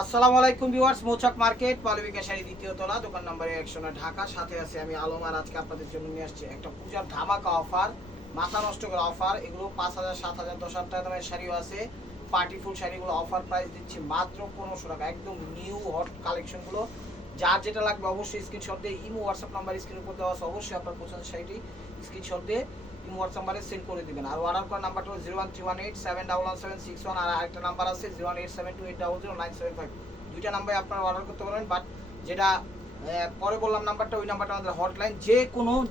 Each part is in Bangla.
আসসালামু আলাইকুম ভিউয়ার্স, মৌচাক মার্কেট পালবিকা শাড়ি দ্বিতীয় তলা, দোকান নম্বর 100 ঢাকা। সাথে আছে আমি আলম। আর আজকে আপনাদের জন্য নিয়ে আসছি একটা পূজার ধামাকা অফার, মাথা নষ্ট করা অফার। এগুলো 5,000, 7,000, 10,000 টাকা দামের শাড়িও আছে। পার্টি ফুল শাড়িগুলো অফার প্রাইস দিচ্ছি মাত্র 1500 টাকা। একদম নিউ হট কালেকশনগুলো। যার যেটা লাগবে অবশ্যই স্ক্রিনশট দিয়ে ইমো হোয়াটসঅ্যাপ নাম্বার স্ক্রিনের উপর দেওয়া আছে, অবশ্যই আপনার পছন্দের শাড়িটি স্ক্রিনশট দিয়ে ইমো হোয়াটসঅ্যাপ নাম্বারে সেন্ড করে দিবেন। আর অর্ডার করার নাম্বারটা হলো 01318711761। আর আরেকটা নাম্বার আছে 01872800975। দুইটা নাম্বারে আপনারা অর্ডার করতে পারবেন। বাট যেটা পরে বললাম নাম্বারটা, ওই নাম্বারটা আমাদের হটলাইন।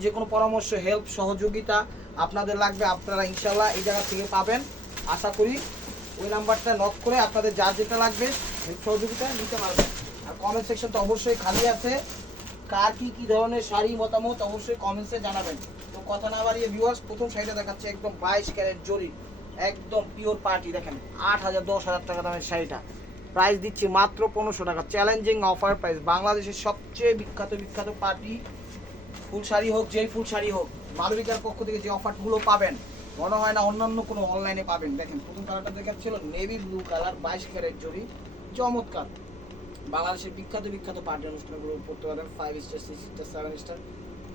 যে কোনো পরামর্শ, হেল্প, সহযোগিতা আপনাদের লাগবে, আপনারা ইনশাল্লাহ এই জায়গা থেকে পাবেন আশা করি। ওই নাম্বারটা নক করে আপনাদের যার যেটা লাগবে হেল্প সহযোগিতা নিতে পারবেন। আর কমেন্ট সেকশন তো অবশ্যই খালি আছে। কার কি ধরনের শাড়ি মতামত অবশ্যই কমেন্টসে জানাবেন। তো কথা না বাড়িয়ে ভিউয়ার্স, প্রথম শাড়িটা দেখাচ্ছে একদম 22 ক্যারেট জরি, একদম পিওর পার্টি। দেখেন 8,000, 10,000 টাকা দামের শাড়িটা প্রাইস দিচ্ছি মাত্র 1500 টাকা। Challenging offer price. বাংলাদেশের সবচেয়ে বিখ্যাত পার্টি ফুল শাড়ি হোক, যেই ফুল শাড়ি হোক, মালবিকার পক্ষ থেকে যে অফারগুলো পাবেন মনে হয় না অন্যান্য কোনো অনলাইনে পাবেন। দেখেন প্রথম কালারটা দেখাচ্ছিল নেভি ব্লু কালার, 22 ক্যারেট জরি, চমৎকার। বাংলাদেশের বিখ্যাত পার্টি অনুষ্ঠানগুলো পড়তে পারেন। 5 স্টার, 6 স্টার, 7 স্টার,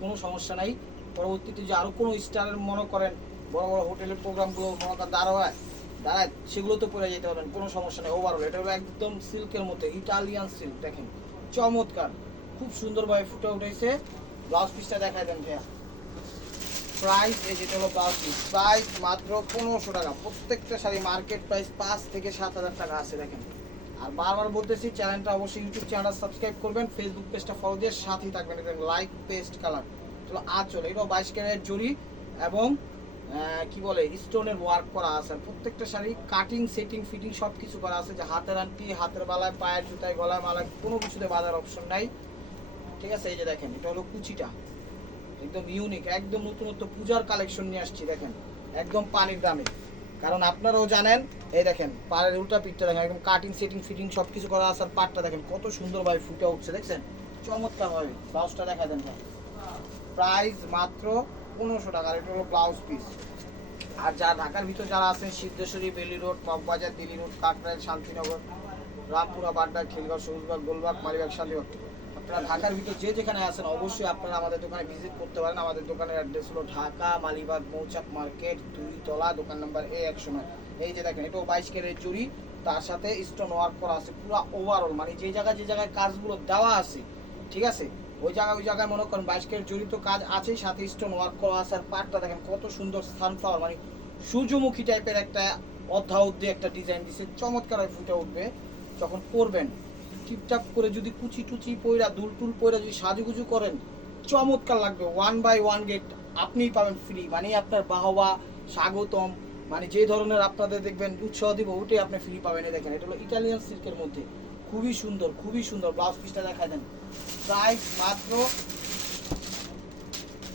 কোনো সমস্যা নাই। পরবর্তীতে যে আরও কোনো স্টারের মনে করেন বড় হোটেলের প্রোগ্রামগুলো মনে করেন দাঁড়ায় সেগুলো তো পরে যেতে পারবেন, কোনো সমস্যা নেই। ওভারঅল এটা হলো একদম সিল্কের মধ্যে, ইটালিয়ান সিল্ক। দেখেন চমৎকার, খুব সুন্দরভাবে ফুটে উঠেছে। ব্লাউজ পিসটা দেখায় দেন ভাইয়া। প্রাইস এই যেটা হলো ব্লাউজ পিস, প্রাইস মাত্র 1500 টাকা। প্রত্যেকটা শাড়ি মার্কেট প্রাইস 5 থেকে 7,000 টাকা আছে। দেখেন, আর বারবার বলতেছি চ্যানেলটা অবশ্যই ইউটিউব চ্যানেলটা সাবস্ক্রাইব করবেন, ফেসবুক পেজটা ফলো দিয়ে সাথেই থাকবেন। এটা লাইট পেস্ট কালার, চলো আঁচল, এটাও 22 ক্যারেট জরি এবং কি বলে স্টোনের ওয়ার্ক করা আছে। প্রত্যেকটা শাড়ি কাটিং, সেটিং, ফিটিং সব কিছু করা আছে। যে হাতের আংটি, হাতের বালায়, পায়ের জুতায়, গলায় মালায় কোনো কিছুতে বাঁধার অপশন নাই। ঠিক আছে, এই যে দেখেন এটা হলো কুচিটা, একদম ইউনিক, একদম নতুনত্ব পূজার কালেকশন নিয়ে আসছি। দেখেন একদম পানির দামে, কারণ আপনারাও জানেন। এই দেখেন পাড়ের উল্টা পিঠটা দেখেন, একদম কাটিং, সেটিং, ফিটিং সব কিছু করা আছে। আর পাটটা দেখেন কত সুন্দরভাবে ফুটে উঠছে, দেখছেন চমৎকার ভাবে। ব্লাউজটা দেখা দেন ভাই। প্রাইস মাত্র 1500 টাকা। এটা হলো ব্লাউজ পিস। আর যা ঢাকার ভিতর যারা আছেন, সিদ্ধেশ্বরী, বেলি রোড, মগবাজার, দিল্লি রোড, কাকরাইল, শান্তিনগর, রামপুরা, বাড্ডা, খিলগাঁও, সবুজবাগ, গোলবাগ, মালিবাগ, শান্তিবাগ, আপনারা ঢাকার ভিতর যে যেখানে আছেন অবশ্যই আপনারা আমাদের দোকানে ভিজিট করতে পারেন। আমাদের দোকানের অ্যাড্রেস হলো ঢাকা মালিবাগ মৌচাক মার্কেট 2 তলা, দোকান নাম্বার A109। এই যে দেখেন এটাও 22 ক্যারেট জুড়ি, তার সাথে স্টোন ওয়ার্ক করা আছে পুরো ওভারঅল। মানে যে জায়গায় কাজগুলো দেওয়া আছে, ঠিক আছে, ওই জায়গায় মনে করেন 22 ক্যারেট জড়িত কাজ আছেই, সাথে স্টোন ওয়ার্ক করা আছে। আর পাটটা দেখেন কত সুন্দর সানফ্লাওয়ার, মানে সূর্যমুখী টাইপের একটা অর্ধাউদ্দে একটা ডিজাইন দিছে, চমৎকার ফুটে উঠবে যখন পরবেন। টিপটাপ করে যদি কুচি টুচি পয়রা, দুল টুল পয়রা যদি সাজুগুজু করেন, চমৎকার লাগবে। 1/1 গেট আপনিই পাবেন ফ্রি, মানে আপনার বাহবা, স্বাগতম, মানে যে ধরনের আপনাদের দেখবেন উৎসাহ দিব ওটাই আপনি ফ্রি পাবেন। দেখেন এটা হলো ইটালিয়ান সিল্কের মধ্যে, খুবই সুন্দর। ব্লাউজ পিসটা দেখায় দেন। প্রাইস মাত্র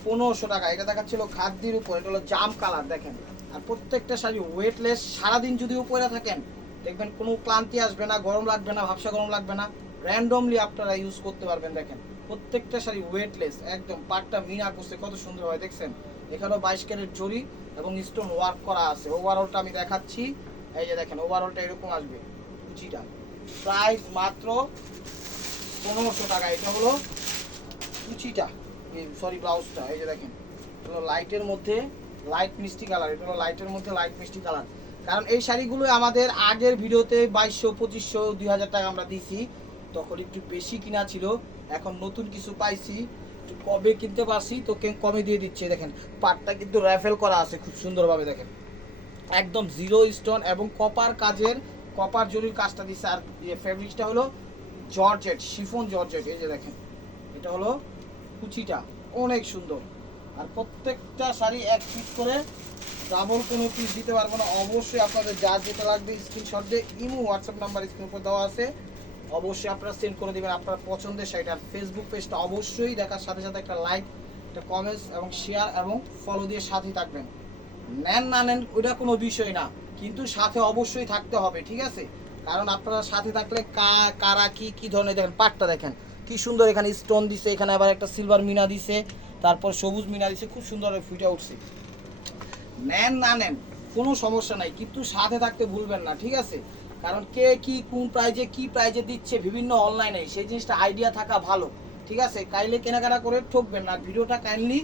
1500 টাকা। এটা দেখাচ্ছিল খাদ্যের উপর, এটা হলো জাম কালার। দেখেন, আর প্রত্যেকটা শাড়ি ওয়েটলেস। সারাদিন যদি উপরে থাকেন দেখবেন কোনো ক্লান্তি আসবে না, গরম লাগবে না, ভাবসা গরম লাগবে না, র্যান্ডমলি আপনারা ইউজ করতে পারবেন। দেখেন প্রত্যেকটা শাড়ি ওয়েটলেস, একদম পাটটা মিনা করছে কত সুন্দর হয়, দেখছেন। এখানেও 22 ক্যারেট জরি এবং স্টোন ওয়ার্ক করা আছে। ওভারঅলটা আমি দেখাচ্ছি, এই যে দেখেন ওভারঅলটা এরকম আসবে কুচিটা। প্রাইস মাত্র 1500 টাকা। এটা হলো কুচিটা, সরি ব্লাউজটা। এই যে দেখেন এটা হলো লাইটের মধ্যে লাইট মিষ্টি কালার, এটা হলো লাইটের মধ্যে লাইট মিষ্টি কালার। কারণ এই শাড়িগুলো আমাদের আগের ভিডিওতে 2200, 2500, 2000 টাকা আমরা দিছি, তখন একটু বেশি কিনা ছিল। এখন নতুন কিছু পাইছি, একটু কবে কিনতে পারছি তো কমে দিয়ে দিচ্ছে। দেখেন পাটটা কিন্তু র্যাফেল করা আছে খুব সুন্দরভাবে, দেখেন একদম জিরো স্টোন এবং কপার কাজের, কপার জরির কাজটা দিচ্ছে। আর ফেব্রিক্সটা হলো জর্জেট, শিফন জর্জেট। এই যে দেখেন এটা হলো কুচিটা, অনেক সুন্দর। আর প্রত্যেকটা শাড়ি এক পিস করে, ডাবল কোনো পিস দিতে পারবো না। অবশ্যই আপনাদের যার যেটা লাগবে স্ক্রিনশট দিয়ে ইমো হোয়াটসঅ্যাপ নাম্বার স্ক্রিন উপর দেওয়া আছে, অবশ্যই আপনারা সেন্ড করে দেবেন আপনার পছন্দের শাড়িটা। আর ফেসবুক পেজটা অবশ্যই দেখার সাথে সাথে একটা লাইক, একটা কমেন্টস এবং শেয়ার এবং ফলো দিয়ে সাথেই থাকবেন। নেন না নেন ওইটা কোনো বিষয় না, কিন্তু সাথে অবশ্যই থাকতে হবে, ঠিক আছে। কারণ আপনারা সাথে থাকলে কারা কি ধরনের, দেখেন পাটটা দেখেন কি সুন্দর, এখানে স্টোন দিছে, এখানে আবার একটা সিলভার মিনা দিছে, তারপর সবুজ মিনা দিছে, খুব সুন্দর ফুটে উঠছে। নেন না নেন কোনো সমস্যা নাই, কিন্তু সাথে থাকতে ভুলবেন না, ঠিক আছে। কারণ কে কি কোন প্রাইজে কি প্রাইজে দিচ্ছে বিভিন্ন অনলাইনে, সেই জিনিসটা আইডিয়া থাকা ভালো। ঠিক আছে, কাইলে কেনাকাটা করে ঠকবেন না, ভিডিওটা কাইন্ডলি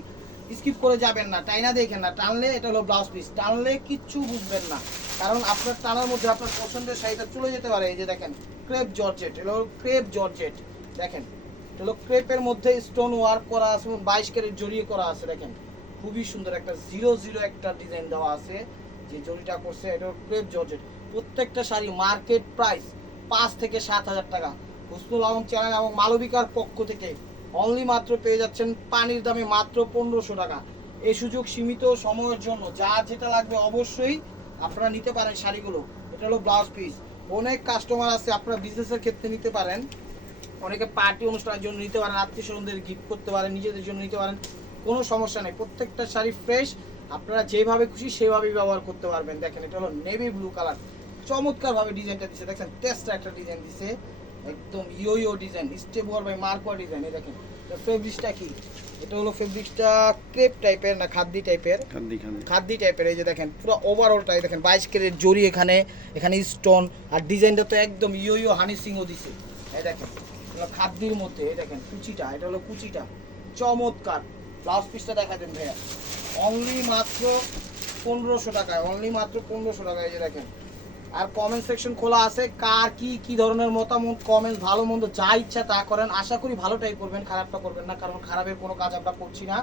স্কিপ করে যাবেন না, টাইনা দেখেন না, টানলে এটা হলো ব্লাউজ পিস, টানলে কিচ্ছু বুঝবেন না, কারণ আপনার টানার মধ্যে আপনার পছন্দের শাড়িটা চলে যেতে পারে। এই যে দেখেন ক্রেপ জর্জেট, এটা হলো ক্রেপ জর্জেট, দেখেন এটা হলো ক্রেপের মধ্যে স্টোন ওয়ার্ক করা আছে, 22 ক্যারেট জড়িয়ে করা আছে, দেখেন খুবই সুন্দর একটা 00 একটা ডিজাইন দেওয়া আছে, যে জড়িটা করছে এটা ক্রেপ জর্জেট। প্রত্যেকটা শাড়ি মার্কেট প্রাইস 5 থেকে 7,000 টাকা। হুসনুল আলম চ্যানেল এবং মালবিকার পক্ষ থেকে অনলি মাত্র পেয়ে যাচ্ছেন পানির দামে মাত্র 1500 টাকা। এই সুযোগ সীমিত সময়ের জন্য, যা যেটা লাগবে অবশ্যই আপনারা নিতে পারেন শাড়িগুলো। এটা হলো ব্লাউজ পিস। অনেক কাস্টমার আছে, আপনারা বিজনেসের ক্ষেত্রে নিতে পারেন, অনেকে পার্টি অনুষ্ঠানের জন্য নিতে পারেন, আত্মীয় স্বজনদের গিফট করতে পারেন, নিজেদের জন্য নিতে পারেন, কোনো সমস্যা নেই। প্রত্যেকটা শাড়ি ফ্রেশ, আপনারা যেভাবে খুশি সেভাবেই ব্যবহার করতে পারবেন। দেখেন এটা হলো নেভি ব্লু কালার, চমৎকারভাবে ডিজাইনটা দিচ্ছে, দেখেন টেস্টটা একটা ডিজাইন দিচ্ছে, একদম ইয়ো ডিজাইন, স্টেপ ওয়ার বাই মার্কওয়ার ডিজাইন। এই দেখেন ফেব্রিক্সটা কি, এটা হলো ফেব্রিক্সটা ক্রেপ টাইপের না খাদ্দি টাইপের, খাদ্দি টাইপের। এই যে দেখেন পুরো ওভারঅলটাই দেখেন 22 ক্যারেট জড়ি, এখানে এখানে স্টোন, আর ডিজাইনটা তো একদম ইয়ো হানি সিংও দিছে। এই দেখেন খাদ্দির মধ্যে, এই দেখেন কুচিটা, এটা হলো কুচিটা, চমৎকার। ব্লাউজ পিসটা দেখা দেন ভাইয়া, অনলি মাত্র 1500 টাকায়, অনলি মাত্র 1500 টাকায়। এই যে দেখেন, আর কমেন্ট সেকশন খোলা আছে, কার কি কি ধরনের মতামত, কমেন্ট ভালো মন্দ যা ইচ্ছা তা করেন। আশা করি ভালোটাই করবেন, খারাপটা করবেন না, কারণ খারাপের কোনো কাজ আমরা করছি না।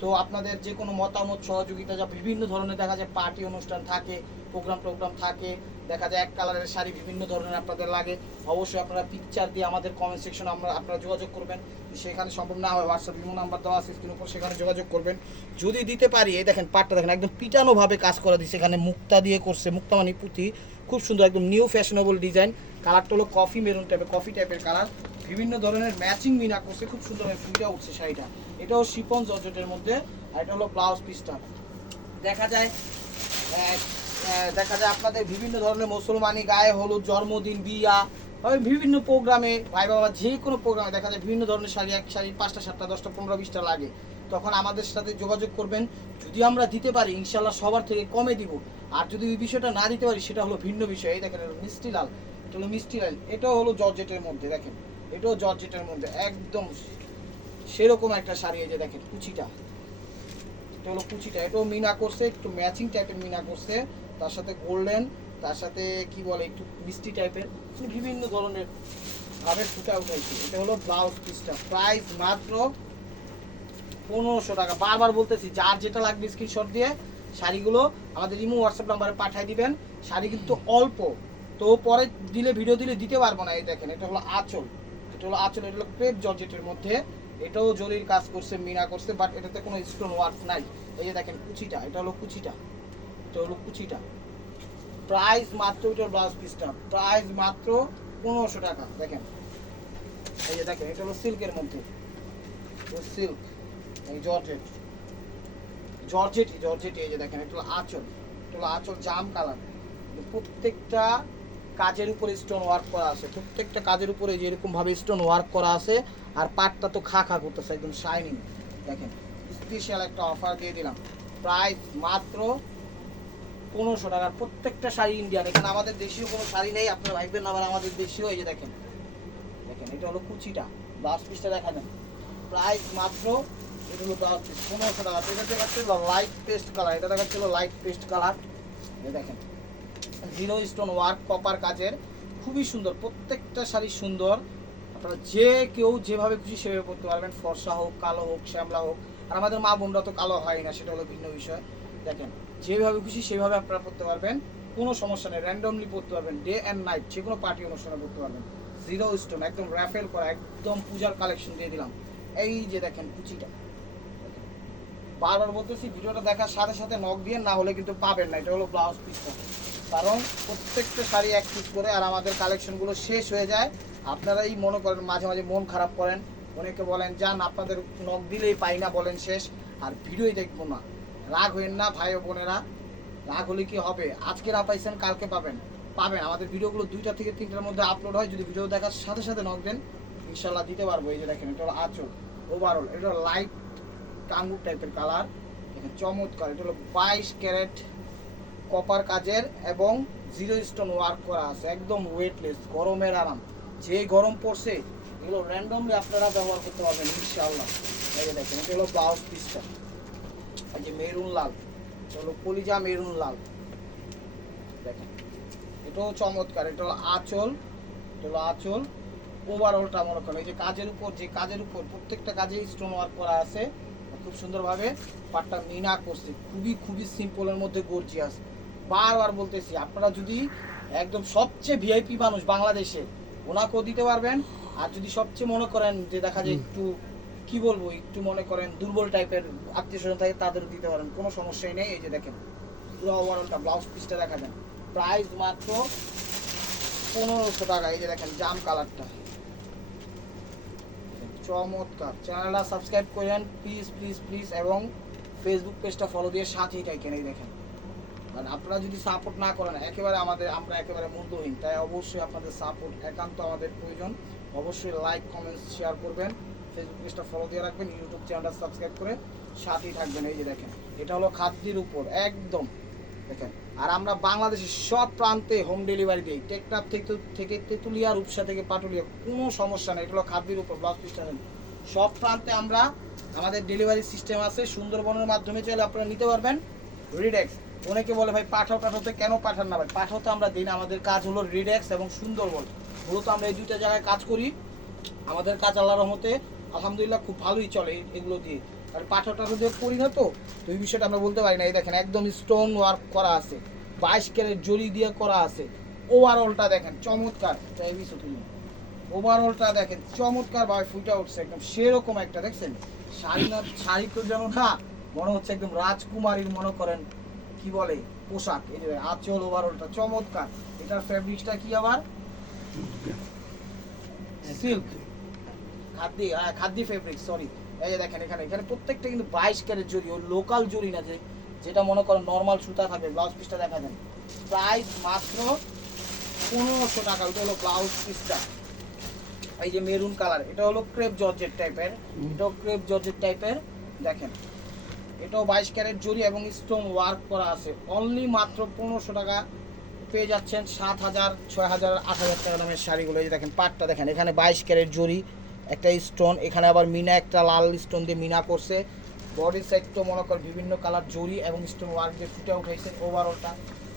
তো আপনাদের যে কোনো মতামত সহযোগিতা, যা বিভিন্ন ধরনের দেখা যায় পার্টি অনুষ্ঠান থাকে, প্রোগ্রাম থাকে, দেখা যায় এক কালারের শাড়ি বিভিন্ন ধরনের আপনাদের লাগে, অবশ্যই আপনারা পিকচার দিয়ে আমাদের কমেন্ট সেকশনে আপনারা যোগাযোগ করবেন। সেখানে সম্ভব না হয় হোয়াটসঅ্যাপ ইমো নাম্বার দেওয়া আছে স্ক্রিনের উপর, সেখানে যোগাযোগ করবেন যদি দিতে পারি। এই দেখেন পাটটা দেখেন একদম পিটানোভাবে কাজ করা দিচ্ছে, এখানে মুক্তা দিয়ে করছে, মুক্তা মানে পুঁতি, খুব সুন্দর একদম নিউ ফ্যাশনেবল ডিজাইন। কালারটা হলো কফি মেরুন টাইপের, কফি টাইপের কালার, বিভিন্ন ধরনের ম্যাচিং মিনা করছে, খুব সুন্দরভাবে ফুটে উঠছে শাড়িটা। এটাও শিফন জর্জেটের মধ্যে, আর এটা হলো ব্লাউজ পিসটা। দেখা যায় আপনাদের বিভিন্ন ধরনের মুসলমানি গায়ে হলুদ, জন্মদিন, বিয়া, বিভিন্ন প্রোগ্রামে, ভাই বাবা যে কোনো প্রোগ্রামে দেখা যায় বিভিন্ন ধরনের শাড়ি, এক শাড়ি 5টা 7টা 10টা 15 20টা লাগে, তখন আমাদের সাথে যোগাযোগ করবেন। যদি আমরা দিতে পারি ইনশাল্লাহ সবার থেকে কমে দিব, আর যদি ওই বিষয়টা না দিতে পারি সেটা হলো ভিন্ন বিষয়। এই দেখেন মিষ্টি লাল, এটা হলো মিষ্টি লাল, এটাও হলো জর্জেটের মধ্যে, দেখেন এটাও জর্জেটের মধ্যে একদম সেরকম একটা শাড়ি। এই যে দেখেন কুচিটা, এটা হলো কুচিটা, এটাও মিনা করছে, একটু ম্যাচিং টাইপের মিনা করছে, তার সাথে গোল্ডেন, তার সাথে কি বলে একটু মিষ্টি টাইপের, বিভিন্ন ধরনের ভাবে ফুটা উঠাইছে। এটা হলো ব্লাউজ পিসটা, প্রাইস মাত্র 1500 টাকা। বারবার বলতেছি, যার যেটা লাগবে স্ক্রিনশট দিয়ে শাড়িগুলো আমাদের ইমো হোয়াটসঅ্যাপ নাম্বারে পাঠিয়ে দিবেন। শাড়ি কিন্তু অল্প, তো পরে দিলে ভিডিও দিলে দিতে পারবো না। এই দেখেন এটা হলো আঁচল, এটা হলো আঁচল, এটা হলো ক্রেপ জর্জেটের মধ্যে, এটাও জরির কাজ করছে, মিনা করছে, বাট এটাতে কোনো স্টোন ওয়ার্ক নাই। এই যে দেখেন কুচিটা, এটা হলো কুচিটা, এটা হলো কুচিটা, প্রাইস মাত্র, এটার ব্লাউজ পিসটা প্রাইস মাত্র 1500 টাকা। দেখেন এই যে দেখেন এটা হলো সিল্কের মধ্যে, সিল্ক, এই জর্জেট, জর্জেটি। এই যে দেখেন এটা হলো আঁচল, এটা হলো আঁচল জাম কালার, প্রত্যেকটা কাজের উপরে স্টোন ওয়ার্ক করা আছে, প্রত্যেকটা কাজের উপরে যে এরকম ভাবে স্টোন ওয়ার্ক করা আছে, আর পাটটা তো খা করতেছে একদম শাইনিং। দেখেন স্পেশাল একটা অফার দিয়ে দিলাম, প্রাইস মাত্র 1500 টাকার। প্রত্যেকটা শাড়ি ইন্ডিয়ান, এখানে আমাদের দেশীয় কোনো শাড়ি নেই, আপনারা ভাববেন না আবার আমাদের দেশীয়। এই যে দেখেন, দেখেন এটা হলো কুচিটা, ব্লাউজ পিসটা দেখা দেন, প্রাইস মাত্র, এটা হলো ব্লাউজ পিস 1500 টাকা। এটা দেখাচ্ছে লাইট পেস্ট কালার, এটা দেখাচ্ছিল লাইট পেস্ট কালার। এই দেখেন জিরো স্টোন ওয়ার্ক কপার কাজের, খুবই সুন্দর, প্রত্যেকটা শাড়ি সুন্দর। আপনারা যে কেউ যেভাবে খুশি সেভাবে পরতে পারবেন, ফর্সা হোক, কালো হোক, শ্যামলা হোক, আর আমাদের মা বোনরা তো কালো হয় না, সেটা হলো ভিন্ন বিষয়। দেখেন যেভাবে খুশি সেভাবে আপনারা পরতে পারবেন, কোনো সমস্যা নেই, র্যান্ডমলি পরতে পারবেন, ডে অ্যান্ড নাইট যে কোনো পার্টি অনুষ্ঠানে পরতে পারবেন। জিরো স্টোন একদম র্যাফেল করা, একদম পূজার কালেকশন দিয়ে দিলাম। এই যে দেখেন কুচিটা, বারবার বলতেছি ভিডিওটা দেখার সাথে সাথে নক দিয়ে, না হলে কিন্তু পাবেন না। এটা হলো ব্লাউজ পিসটা, কারণ প্রত্যেকটা শাড়ি এক পিস করে, আর আমাদের কালেকশনগুলো শেষ হয়ে যায়। আপনারাই মনে করেন মাঝে মাঝে মন খারাপ করেন, অনেকে বলেন যান আপনাদের নক দিলেই পাই না, বলেন শেষ, আর ভিডিওই দেখবো না। রাগ হইন না ভাই ও বোনেরা, রাগ হলে কি হবে, আজকে না পাইছেন কালকে পাবেন, আমাদের ভিডিওগুলো 2টা থেকে 3টার মধ্যে আপলোড হয়, যদি ভিডিও দেখার সাথে সাথে নক দেন ইনশাল্লাহ দিতে পারবো। এই যে দেখেন এটা হলো আঁচল ওভারঅল, এটা হলো লাইট কাঙ্গুর টাইপের কালার, দেখেন চমৎকার। এটা হলো 22 ক্যারেট কপার কাজের এবং জিরো স্টোন ওয়ার্ক করা আছে, একদম ওয়েটলেস, গরমের আরাম। যে গরম পড়ছে এগুলো র্যান্ডমলি আপনারা ব্যবহার করতে পারবেন ইনশাআল্লাহ। এই যে দেখেন, এটা হলো ব্লাউজ পিসটা, এই যে মেরুন লাল, এটা হলো কলিজা মেরুন লাল, দেখেন এটাও চমৎকার। এটা হলো আঁচল, এটা হলো আঁচল। ওভারঅলটা মনে করেন এই যে কাজের উপর, যে কাজের উপর প্রত্যেকটা কাজে স্টোন ওয়ার্ক করা আছে খুব সুন্দরভাবে, পাটটা মিনা করছে, খুবই খুবই সিম্পলের মধ্যে গর্জিয়াস। বারবার বলতেছি, আপনারা যদি একদম সবচেয়ে ভিআইপি মানুষ বাংলাদেশে, ওনাকেও দিতে পারবেন। আর যদি সবচেয়ে মনে করেন যে দেখা যায় একটু কি বলবো, একটু মনে করেন দুর্বল টাইপের আত্মীয় স্বজন থাকে, তাদেরও দিতে পারেন, কোনো সমস্যাই নেই। এই যে দেখেন পুরো ওভারঅলটা, ব্লাউজ পিসটা দেখা দেন, প্রাইস মাত্র 1500 টাকা। এই যে দেখেন জাম কালারটা, চমৎকার। চ্যানেলটা সাবস্ক্রাইব করেন প্লিজ প্লিজ প্লিজ, এবং ফেসবুক পেজটা ফলো দিয়ে সাথেই থাকেন। এই দেখেন, কারণ আপনারা যদি সাপোর্ট না করেন একেবারে আমরা একেবারে মূল্যহীন। তাই অবশ্যই আপনাদের সাপোর্ট একান্ত আমাদের প্রয়োজন। অবশ্যই লাইক কমেন্টস শেয়ার করবেন, ফেসবুক পেজটা ফলো দিয়ে রাখবেন, ইউটিউব চ্যানেলটা সাবস্ক্রাইব করে সাথেই থাকবেন। এই যে দেখেন, এটা হলো খাদ্যের উপর একদম দেখেন। আর আমরা বাংলাদেশের সব প্রান্তে হোম ডেলিভারি দিই, টেকনাফ থেকে তেঁতুলিয়া, রূপসা থেকে পাটুলিয়া, কোনো সমস্যা নেই। এটা হলো খাদ্যের উপর ব্লাউজ পিসটা, সব প্রান্তে আমরা আমাদের ডেলিভারি সিস্টেম আছে। সুন্দরবনের মাধ্যমে চাইলে আপনারা নিতে পারবেন। রিডেক্স, অনেকে বলে ভাই পাঠাতে কেন পাঠান না? ভাই পাঠাতে আমরা দিই না, আমাদের কাজ হলো রিডেক্স এবং সুন্দরবন, মূলত আমরা এই দুইটা জায়গায় কাজ করি। আমাদের কাজ আল্লাহর রহমতে আলহামদুলিল্লাহ খুব ভালোই চলে এগুলো দিয়ে। আর পাঠাটা দিয়ে করি না, তো এই বিষয়টা আমরা বলতে পারি না। এই দেখেন একদম স্টোন ওয়ার্ক করা আছে, 22 ক্যারেট জরি দিয়ে করা আছে। ওভারঅলটা দেখেন চমৎকার, ওভারঅলটা দেখেন চমৎকার ভাবে ফুটে উঠছে, একদম সেরকম একটা দেখছেন শাড়ি তো যেন না, মনে হচ্ছে একদম রাজকুমারীর মনে করেন কি বলে পোশাক। এই যে আঁচল, ওভারঅলটা চমৎকার। এটার ফেব্রিক্সটা কি আবার সিল্ক, খাদ্য ফেব্রিক, সরি। এই যে দেখেন এখানে প্রত্যেকটা কিন্তু 22 ক্যারেট জরি, ও লোকাল জরি না, যেটা মনে করেন নর্মাল সুতা থাকে। ব্লাউজ পিসটা দেখা দেন, প্রাইস মাত্র 1500 টাকা। ওটা হলো ব্লাউজ পিসটা। এই যে মেরুন কালার, এটা হলো ক্রেপ জর্জেট টাইপের, এটাও ক্রেপ জর্জেট টাইপের দেখেন। এটাও 22 ক্যারেট জরি এবং স্টোন ওয়ার্ক করা আছে। অনলি মাত্র 1500 টাকা পেয়ে যাচ্ছেন 7000, 6000, 8000 টাকা দামের শাড়িগুলো। এই যে দেখেন পাটটা দেখেন, এখানে 22 ক্যারেট জরি, একটা স্টোন, এখানে আবার মিনা, একটা লাল স্টোন দিয়ে মিনা করছে। বডি সাইডটাও মনে করেন বিভিন্ন কালার জরি এবং স্টোন ওয়ার্ক দিয়ে ফুটে উঠেছে। ওভারঅলটা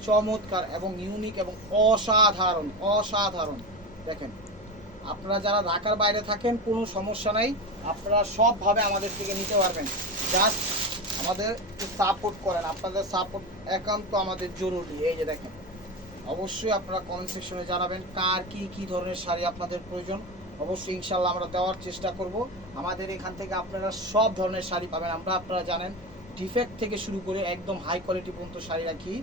চমৎকার এবং ইউনিক এবং অসাধারণ অসাধারণ। দেখেন, আপনারা যারা ঢাকার বাইরে থাকেন কোনো সমস্যা নাই, আপনারা সবভাবে আমাদের থেকে নিতে পারবেন। জাস্ট আমাদের সাপোর্ট করেন, আপনাদের সাপোর্ট একান্ত আমাদের জরুরি। এই যে দেখেন, অবশ্যই আপনারা কমেন্ট সেকশনে জানাবেন কার কি ধরনের শাড়ি আপনাদের প্রয়োজন। অবশ্যই ইনশাল্লাহ আমরা দেওয়ার চেষ্টা করব। আমাদের এখান থেকে আপনারা সব ধরনের শাড়ি পাবেন। আপনারা জানেন ডিফেক্ট থেকে শুরু করে একদম হাই কোয়ালিটি পর্যন্ত শাড়ি রাখি,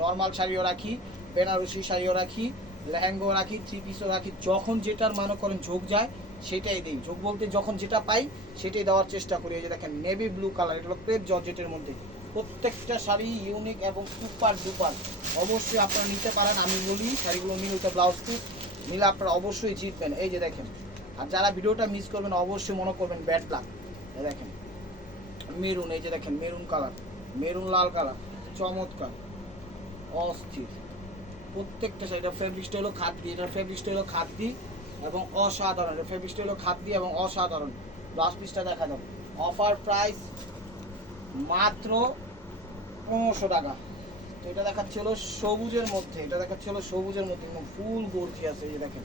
নর্মাল শাড়িও রাখি, বেনারসি শাড়িও রাখি, লেহেঙ্গাও রাখি, থ্রি পিসও রাখি। যখন যেটার মনে করেন ঝোঁক যায় সেটাই দিই, ঝোঁক বলতে যখন যেটা পাই সেটাই দেওয়ার চেষ্টা করি। এই যে দেখেন নেভি ব্লু কালার, এটা হলো ক্রেপ জর্জেটের মধ্যে, প্রত্যেকটা শাড়ি ইউনিক এবং সুপার ডুপার। অবশ্যই আপনারা নিতে পারেন। আমি বলি শাড়িগুলো নিয়ে ওইটা ব্লাউজ পিস নিলে আপনারা অবশ্যই জিতবেন। এই যে দেখেন, আর যারা ভিডিওটা মিস করবেন অবশ্যই মনে করবেন ব্যাড লাক। এই দেখেন মেরুন, এই যে দেখেন মেরুন কালার, মেরুন লাল কালার, চমৎকার অস্থির প্রত্যেকটা শাড়ি। এটা ফেব্রিক্সটা হলো খাদ্যি, এটার ফেব্রিক্সটা হলো খাদ্যি এবং অসাধারণ। এটা ফেব্রিক্সটা হলো খাদ্যি এবং অসাধারণ। ব্লাউজ পিসটা দেখা দাও, অফার প্রাইস মাত্র 1500 টাকা। তো এটা দেখাচ্ছিল সবুজের মধ্যে, সবুজের মধ্যে ফুল গর্জিয়াস। এই যে দেখেন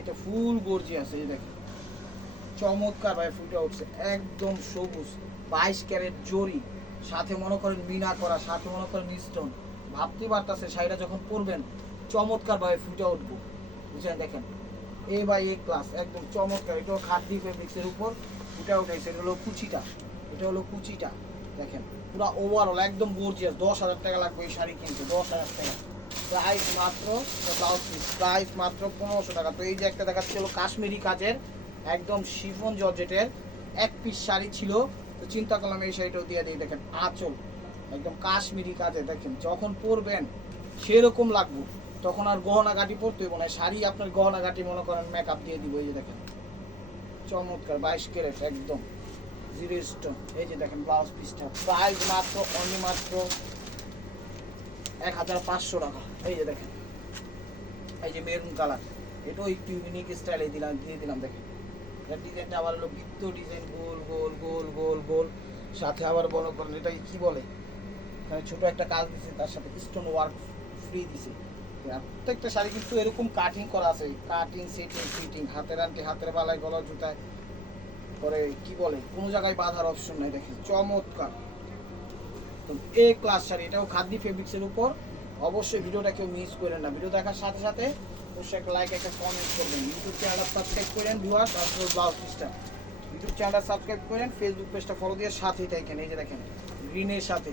এটা ফুল গর্জিয়াস। এই যে দেখেন চমৎকার ভাবে ফুটে উঠছে, একদম সবুজ, 22 ক্যারেট জরি, সাথে মনে করেন মিনা করা, সাথে মনে করেন স্টোন। ভাবতে পারতেছে শাড়িটা যখন পরবেন চমৎকার ভাবে ফুটে উঠবো, বুঝলেন? দেখেন এ বাই এ ক্লাস, একদম চমৎকার। এটাও খাদ্যি ফেব্রিক্সের উপর ফুটে উঠেছে। এটা হলো কুচিটা, দেখেন পুরো ওভারঅল একদম গর্জিয়াস। 10,000 টাকা লাগবে এই শাড়ি কিনতে, 10,000 টাকা। প্রাইস মাত্র, ব্লাউজ পিস প্রাইস মাত্র 1500 টাকা। তো এই যে একটা দেখাচ্ছিল কাশ্মীরি কাজের একদম শিফন জর্জেটের এক পিস শাড়ি ছিল, তো চিন্তা করলাম এই শাড়িটাও দিয়ে দিই। দেখেন আঁচল একদম কাশ্মীরি কাজে, দেখেন যখন পরবেন সেরকম লাগবে, তখন আর গহনা গাটি পরতে হইব না, শাড়ি আপনার গহনা গাটি মনে করেন মেকআপ দিয়ে দিব। এই যে দেখেন চমৎকার 22 ক্যারেট একদম জিরো স্টোন। এই যে দেখেন ব্লাউজ পিসটা, প্রাইস মাত্র অনলি মাত্র 1500 টাকা। এই যে দেখেন, এই যে মেরুন কালার, এটাও একটু ইউনিক স্টাইলে দিয়ে দিলাম দেখেন। এর ডিজাইনটা আবার হলো বৃত্ত ডিজাইন, গোল গোল গোল গোল গোল, সাথে আবার বড় করেন এটাকে কি বলে, এখানে ছোট একটা কাজ দিছে, তার সাথে স্টোন ওয়ার্ক ফ্রি দিছে। প্রত্যেকটা শাড়ি কিন্তু এরকম কাটিং করা আছে, কাটিং সেটিং ফিটিং, হাতের আন্টি, হাতের বালায়, গলার জুতায় করে কি বলে, কোনো জায়গায় বাঁধার অপশন নাই। দেখেন চমৎকার এ ক্লাস শাড়ি, এটাও খাদি ফেব্রিক্সের উপর। অবশ্যই ভিডিওটা কেউ মিস করেন না, ভিডিও দেখার সাথে সাথে অবশ্যই একটা লাইক, একটা কমেন্ট করবেন। ইউটিউব চ্যানেলটা সাবস্ক্রাইব করেন ভিউয়ার্স, আসলে ব্লাউজ পিসটা ইউটিউব চ্যানেলটা সাবস্ক্রাইব করেন, ফেসবুক পেজটা ফলো দিয়ে সাথেই থাকেন। এই যে দেখেন গ্রিনের সাথে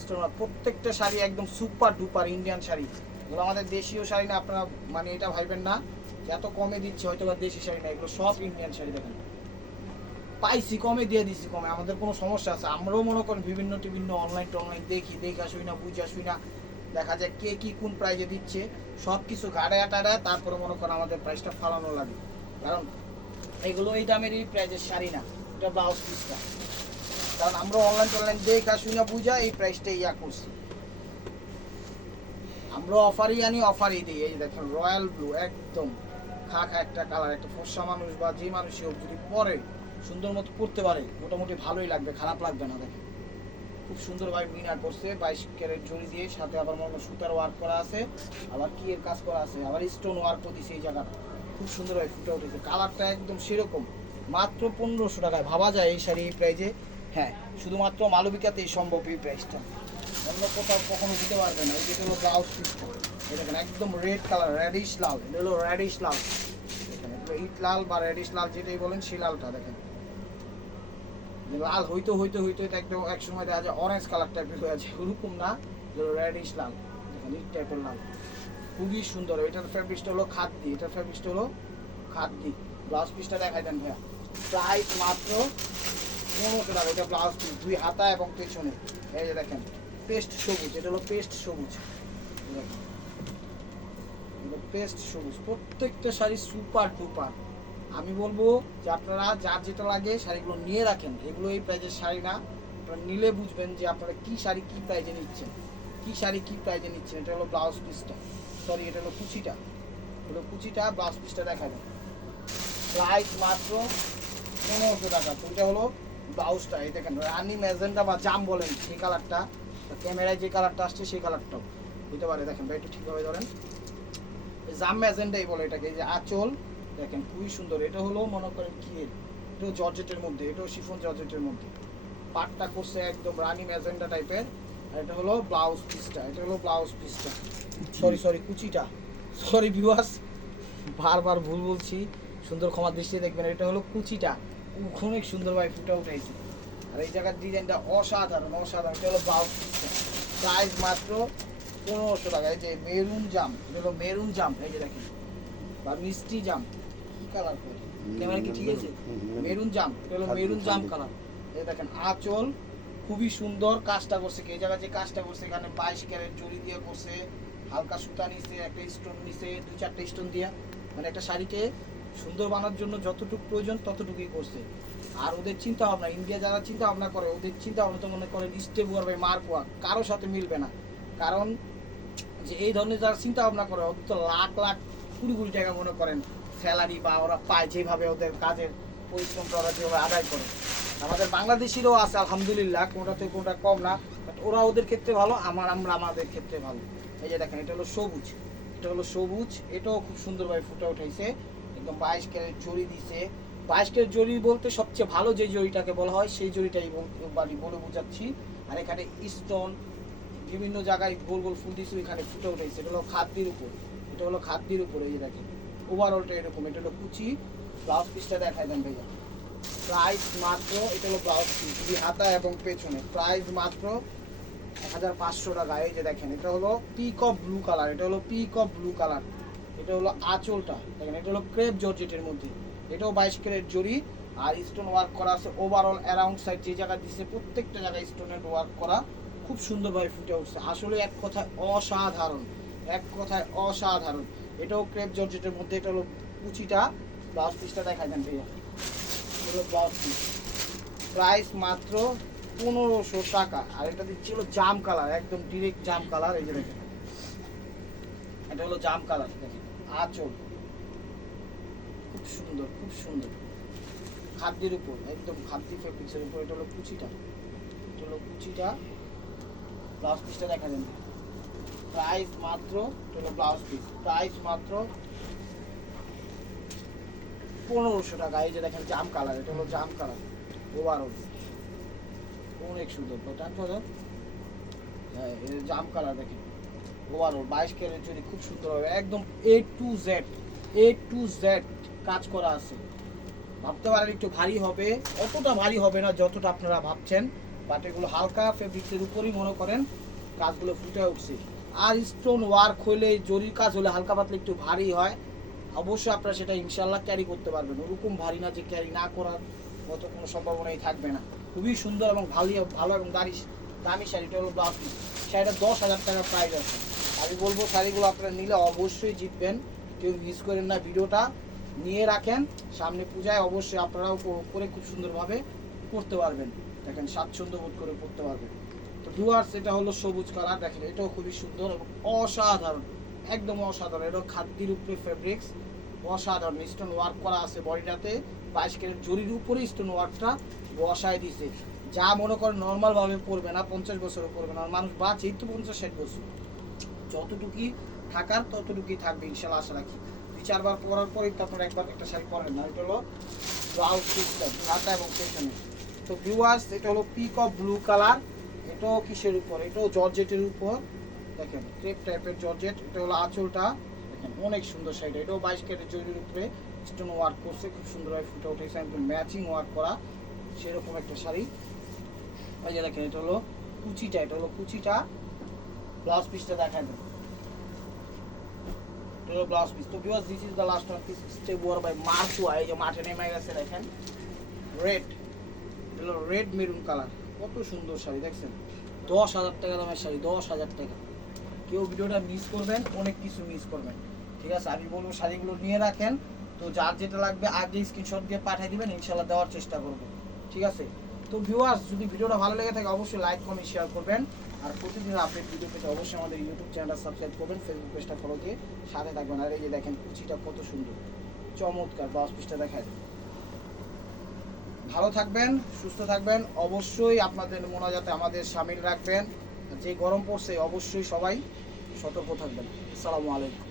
স্টোন, প্রত্যেকটা শাড়ি একদম সুপার ডুপার ইন্ডিয়ান শাড়ি। এগুলো আমাদের দেশীয় শাড়ি না, আপনারা মানে এটা ভাববেন না যে এত কমে দিচ্ছে হয়তো বা দেশি শাড়ি না, এগুলো সব ইন্ডিয়ান শাড়ি। দেখেন পাইছি কমে, দিয়ে দিচ্ছি কমে, আমাদের কোনো সমস্যা আছে? আমরাও মনে করেন বিভিন্ন অনলাইন টনলাইন দেখি, দেখে আসুই না, বুঝে আসুই না, দেখা যায় কে কি কোন প্রাইজে দিচ্ছে, সব কিছু গাড়ায় টাড়ায় তারপরে মনে করেন আমাদের প্রাইসটা ফালানো লাগে। কারণ এগুলো এই দামেরই প্রাইজের শাড়ি না, এটা ব্লাউজ পিসটা। কারণ আমরা অনলাইন টনলাইন দেখে আসুই না, বুঝা এই প্রাইসটা ইয়া করছি। আমরা অফারই আনি, অফারই দিই। এই দেখেন রয়্যাল ব্লু, একদম খা একটা কালার, একটা ফর্সা মানুষ বা যে মানুষই হোক যদি পরে সুন্দর মতো পড়তে পারে মোটামুটি ভালোই লাগবে, খারাপ লাগবে না। দেখেন খুব সুন্দরভাবে মিনা করছে 22 ক্যারেট জড়ি দিয়ে, সাথে আবার মনে করেন সুতার ওয়ার্ক করা আছে, আবার কি এর কাজ করা আছে, আবার স্টোন ওয়ার্কও দিছে এই জায়গাটা, খুব সুন্দরভাবে ফুটে উঠেছে। কালারটা একদম সেরকম, মাত্র 1500 টাকায় ভাবা যায় এই শাড়ি এই প্রাইজে। হ্যাঁ, শুধুমাত্র মালবিকাতেই সম্ভব এই প্রাইসটা, অন্য কোথাও কখনো দিতে পারবে না। এই যে হলো ব্লাউজ পিসটা, এই দেখেন একদম রেড কালার, রেডিশ লাল, এটা হলো রেডিশ লাল, দেখেন এগুলো ইট লাল বা রেডিশ লাল যেটাই বলেন সেই লালটা। দেখেন লাল হইতে হইতে হইতে একদম এক সময় দেখা যায় অরেঞ্জ কালার টাইপের হয়ে আছে, ওরকম না, রেডিশ লাল, দেখেন ইট টাইপের লাল, খুবই সুন্দর। এটার ফ্যাব্রিকটা হলো খাদ্দি, এটার ফ্যাব্রিকটা হলো খাদ্দি। ব্লাউজ পিসটা দেখাই দেন ভাইয়া, প্রাইস মাত্র 1500 টাকা। এটা ব্লাউজ পিস, দুই হাতা এবং পেছনে। এই যে দেখেন পেস্ট সবুজ, এটা হলো পেস্ট সবুজ, পেস্ট সবুজ। প্রত্যেকটা শাড়ি সুপার ডুপার। আমি বলবো যে আপনারা যার যেটা লাগে শাড়িগুলো নিয়ে রাখেন, এগুলো এই প্রাইজের শাড়ি না, আপনারা নিলে বুঝবেন যে আপনারা কি শাড়ি কি প্রাইজে নিচ্ছেন, কি শাড়ি কি প্রাইজে নিচ্ছেন। এটা হলো ব্লাউজ পিসটা, সরি এটা হলো কুচিটা, হলো কুচিটা, ব্লাউজ পিসটা দেখা যায় প্রাইস মাত্র 1500 টাকা। তো এটা হলো ব্লাউজটা, এই দেখেন রানি ম্যাজেন্টা বা জাম বলেন সেই কালারটা, ক্যামেরায় যে কালারটা আসছে সেই কালারটাও হতে পারে। দেখেন ভাই একটু ঠিকভাবে ধরেন, জাম ম্যাজেন্টাই বলে এটাকে। এই যে আঁচল দেখেন খুবই সুন্দর, এটা হলো মনে করেন কি, এটাও জর্জেটের মধ্যে, এটাও শিফন জর্জেটের মধ্যে, পাটটা করছে একদম রানি ম্যাজেন্টা টাইপের। আর এটা হলো ব্লাউজ পিসটা, এটা হলো ব্লাউজ পিসটা, সরি কুচিটা, সরি ভিউয়ার্স বারবার ভুল বলছি, সুন্দর ক্ষমা দৃষ্টিতে দেখবেন। এটা হলো কুচিটা, অনেক সুন্দরভাবে ফুটে উঠেছে। আর এই জায়গার ডিজাইনটা অসাধারণ অসাধারণ। এটা হলো ব্লাউজ পিসটা, প্রাইস মাত্র 1500 টাকা। এই যে মেরুন জাম, এটা হলো মেরুন জাম, এই যে দেখেন, বা মিষ্টি জাম, কি কালার করে ক্যামেরা কি ঠিক আছে, মেরুন জাম, এটা হলো মেরুন জাম কালার। এই দেখেন আঁচল খুবই সুন্দর কাজটা করছে, এই জায়গায় যে কাজটা করছে এখানে 22 ক্যারেট জড়ি দিয়ে করছে, হালকা সুতা নিছে, একটা স্টোন নিছে, 2-4টা স্টোন দিয়া, মানে একটা শাড়িকে সুন্দর বানানোর জন্য যতটুকু প্রয়োজন ততটুকুই করছে। আর ওদের চিন্তা ভাবনা, ইন্ডিয়া যারা চিন্তা ভাবনা করে, ওদের চিন্তা ভাবনা তো মনে করেন স্টেপ ওয়ার মার্কওয়া কারোর সাথে মিলবে না। কারণ যে এই ধরনের যারা চিন্তা ভাবনা করে ওদের তো লাখ লাখ কোটি টাকা মনে করেন স্যালারি বা ওরা পায়, যেভাবে ওদের কাজের পরিশ্রমটা ওরা যেভাবে আদায় করে। আমাদের বাংলাদেশিরও আছে আলহামদুলিল্লাহ, কোনটাতে কোনটা কম না, বাট ওরা ওদের ক্ষেত্রে ভালো, আমরা আমাদের ক্ষেত্রে ভালো। এই যে দেখেন এটা হলো সবুজ, এটা হলো সবুজ, এটাও খুব সুন্দরভাবে ফুটে উঠেছে, একদম 22 ক্যারেট জড়ি দিছে। 22 ক্যারেট জড়ি বলতে সবচেয়ে ভালো যে জড়িটাকে বলা হয় সেই জড়িটাই বলে বোঝাচ্ছি। আর এখানে স্টোন বিভিন্ন জায়গায় গোল গোল ফুল দিয়েছে, এখানে ফুটে উঠেছে। এটা হলো খাদ্যের উপর, এটা হলো খাদ্যের উপরে। এই যে দেখেন ওভারঅলটা এরকম। এটা হলো কুচি, ব্লাউজ পিসটা দেখাই দেন ভাইয়া, প্রাইস মাত্র, এটা হলো ব্লাউজ পিস দুই হাতা এবং পেছনে, প্রাইস মাত্র 1500 টাকা। এই যে দেখেন এটা হলো পিকক ব্লু কালার, এটা হলো পিকক ব্লু কালার, এটা হলো আঁচলটা দেখেন, এটা হলো ক্রেপ জর্জেটের মধ্যে, এটাও 22 ক্যারেট জড়ি আর স্টোন ওয়ার্ক করা আছে। ওভারঅল অ্যারাউন্ড সাইড যে জায়গায় দিচ্ছে প্রত্যেকটা জায়গায় স্টোনের ওয়ার্ক করা, খুব সুন্দরভাবে ফুটে উঠছে। আসলে এক কথায় অসাধারণ, এক কথায় অসাধারণ। এটাও ক্রেপ জর্জেটের মধ্যে, এটা হলো কুচিটা, ব্লাউজ পিসটা দেখাই দেন ভাইয়া, এটা হলো ব্লাউজ পিস, প্রাইস মাত্র 1500 টাকা। আর এটা দিচ্ছিল জাম কালার, একদম ডিরেক্ট জাম কালার। এই যে দেখেন, এটা হলো জাম কালার। দেখেন আঁচল খুব সুন্দর, খুব সুন্দর, খাদ্যের উপর, একদম খাদ্য ফেব্রিক্সের উপর। এটা হলো কুচিটা, এটা হলো কুচিটা। ব্লাউজ পিসটা দেখা যান, প্রাইস মাত্র, এটা হলো ব্লাউজ পিস, প্রাইস মাত্র 1500 টাকা। এই যে দেখেন জাম কালার, এটা হলো জাম কালার ওভারঅল, অনেক সুন্দর। হ্যাঁ, জাম কালার দেখেন ওভারঅল 22 ক্যারেট জুড়ি, খুব সুন্দর হবে, একদম A to Z, A to Z কাজ করা আছে। ভাবতে পারেন একটু ভারী হবে, অতটা ভারী হবে না যতটা আপনারা ভাবছেন, বাট এগুলো হালকা ফেব্রিক্সের উপরই মনে করেন কাজগুলো ফুটে উঠছে। আর স্টোন ওয়ার্ক হইলে, জরির কাজ হলে হালকা পাতলা একটু ভারী হয়, অবশ্যই আপনারা সেটা ইনশাল্লাহ ক্যারি করতে পারবেন। ওরকম ভারী না যে ক্যারি না করার মতো কোনো সম্ভাবনাই থাকবে না। খুবই সুন্দর এবং ভালো এবং দামি শাড়ি। এটা হলো ব্লাউজ পিস। শাড়িটা 10,000 টাকা প্রাইস আছে। আমি বলবো শাড়িগুলো আপনারা নিলে অবশ্যই জিতবেন, কেউ মিস করেন না। ভিডিওটা নিয়ে রাখেন, সামনে পূজায় অবশ্যই আপনারাও উপভোগ করে খুব সুন্দরভাবে পরতে পারবেন। দেখেন স্বাচ্ছন্দ্য বোধ করে পরতে পারবেন। তো ডুয়ার্স, এটা হলো সবুজ কালার। দেখেন এটাও খুবই সুন্দর এবং অসাধারণ, একদম অসাধারণ। এটা খাদ্যের উপরে ফেব্রিক্স, অসাধারণ। স্টোন ওয়ার্ক করা আছে বডিটাতে, 22 ক্যারেট জরির উপরে স্টোন ওয়ার্কটা বসায় দিছে। যা মনে করেন নর্মালভাবে পরবে না, 50 বছরও পরবে না। মানুষ বাঁচেই তো 50-60 বছর, যতটুকুই থাকার ততটুকুই থাকবে ইনশাল্লাহ, আশা রাখি। 2-4 বার পরার পরেই তো আপনারা একবার একটা শাড়ি পরেন না। এটা হলো ব্লাউজ সিস্টেম, হাতা এবং পেছনে। তো ভিউয়ার্স, এটা হলো পিক অফ ব্লু কালার। এটাও কিসের উপর? এটাও জর্জেটের উপর। দেখেন ক্রেপ টাইপের জর্জেট। এটা হলো আঁচলটা, দেখেন অনেক সুন্দর শাড়িটা। এটাও 22 ক্যারেট জরির উপরে স্টোন ওয়ার্ক করছে, খুব সুন্দরভাবে ফুটে উঠেছে, একদম ম্যাচিং ওয়ার্ক করা সেরকম একটা শাড়ি। এই যে দেখেন, এটা হলো কুচিটা, এটা হলো কুচিটা। ব্লাউজ পিসটা দেখায় দেন, এটা হলো ব্লাউজ পিস। তো viewers, this is the last one piece step ওয়ার বাই মার্চুয়া। এই যে মাঠে নেমে গেছে, দেখেন রেড, এটা হলো রেড মেরুন কালার। কত সুন্দর শাড়ি দেখছেন, 10,000 টাকা দামের শাড়ি, 10,000 টাকা। কেউ ভিডিওটা মিস করবেন, অনেক কিছু মিস করবেন। ঠিক আছে, আমি বলবো শাড়িগুলো নিয়ে রাখেন। তো যার যেটা লাগবে আগে স্ক্রিনশট দিয়ে পাঠিয়ে দিবেন, ইনশাল্লাহ দেওয়ার চেষ্টা করবো। ঠিক আছে, তো ভিউয়ার্স, যদি ভিডিওটা ভালো লেগে থাকে অবশ্যই লাইক কমেন্ট শেয়ার করবেন। আর প্রতিদিন আপডেট ভিডিও পেতে অবশ্যই আমাদের ইউটিউব চ্যানেলটা সাবস্ক্রাইব করবেন, ফেসবুক পেজটা ফলো দিয়ে সাথে থাকবেন। আর এই যে দেখেন কুচিটা কত সুন্দর, চমৎকার। ব্লাউজ পিসটা দেখায় দেন। ভালো থাকবেন, সুস্থ থাকবেন, অবশ্যই আপনাদের মোনাজাতে আমাদের সামিল রাখবেন। যে গরম পড়ছে অবশ্যই সবাই সতর্ক থাকবেন। আসসালামু আলাইকুম।